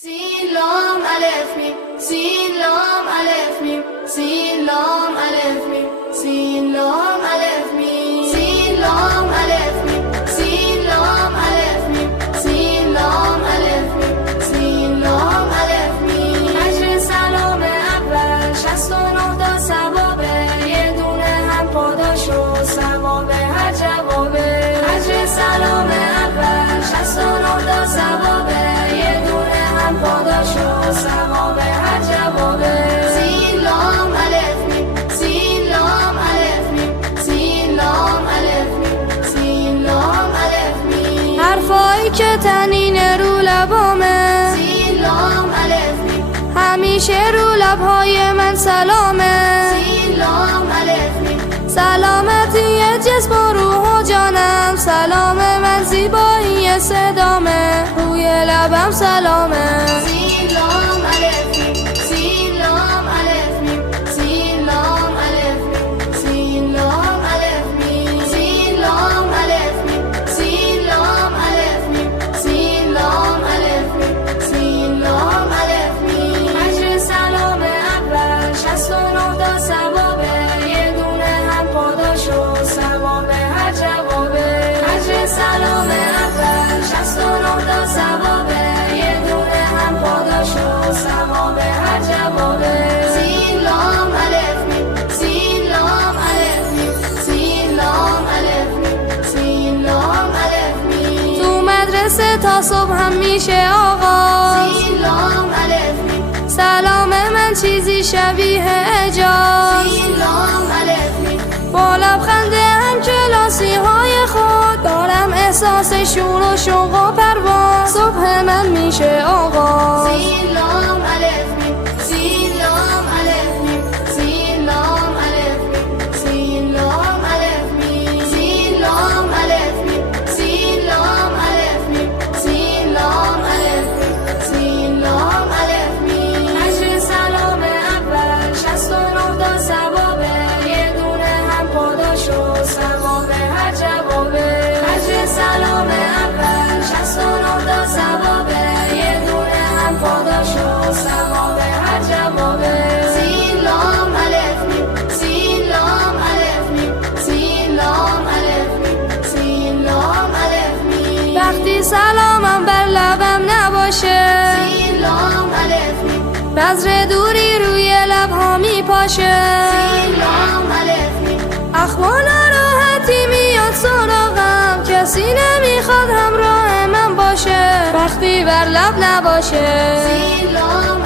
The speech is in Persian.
سین لام الف میم سین لام الف میم سین لام الف میم سین لام الف میم سین لام الف میم سین لام الف میم سین لام الف میم سین لام الف میم اجر سلام اول 69 تا ثوابه یه دونه هم پاداش و ثواب هر جوابه اجر سلام اول 69 تا ثوابه پاداش و ثواب هر جوابه سین لام الف میم سین لام الف میم سین لام الف میم سین لام الف میم حرفایی که تنین رو لبامه سین لام الف میم همیشه رو لبهای من سلامه سین لام الف میم سلامتی جسم و روح و جانم سلام من زیبایی صدامه روی لبم سلامه سین لام الف میم سین لام الف میم سین لام الف میم سین لام الف میم سین لام الف میم سین لام الف میم سین لام الف میم سین لام الف میم اجر سلام اول 69 تا ثوابه یه دونه هم پاداش و ثواب هر جوابه اجر سلام اول 69 تا ثوابه یه دونه هم پاداش و ثواب هر جوابه سین لام الف میم سین لام الف میم سین لام الف میم سین لام الف میم تو مدرسه تا صبح هم میشه آغاز سین لام الف میم سلام من چیزی شبیه اعجاز سین لام الف میم با لبخنده هم کلاسی های خود دارم احساس شور و شوق و پرواز صبح من میشه آغاز سین لام الف میم سین لام الف میم سین لام الف میم سین لام الف میم سین لام الف میم سین لام الف میم سین لام الف میم سین لام الف میم اجر سلام اول 69 تا ثوابه یه دونه هم پاداش و ثواب هر جوابه اجر سلام اول 69 تا ثوابه یه دونه هم پاداش و ثواب هر جوابه سین لام الف میم سین لام الف میم سین لام الف میم سین لام الف میم وقتی سلامم بر لبم نباشه سین لام الف میم بذر دوری روی لبها میپاشه سین لام الف میم اخبار راحتی میاد سراغم کسی نمیخواد همراه من باشه وقتی بر لب نباشه سین لام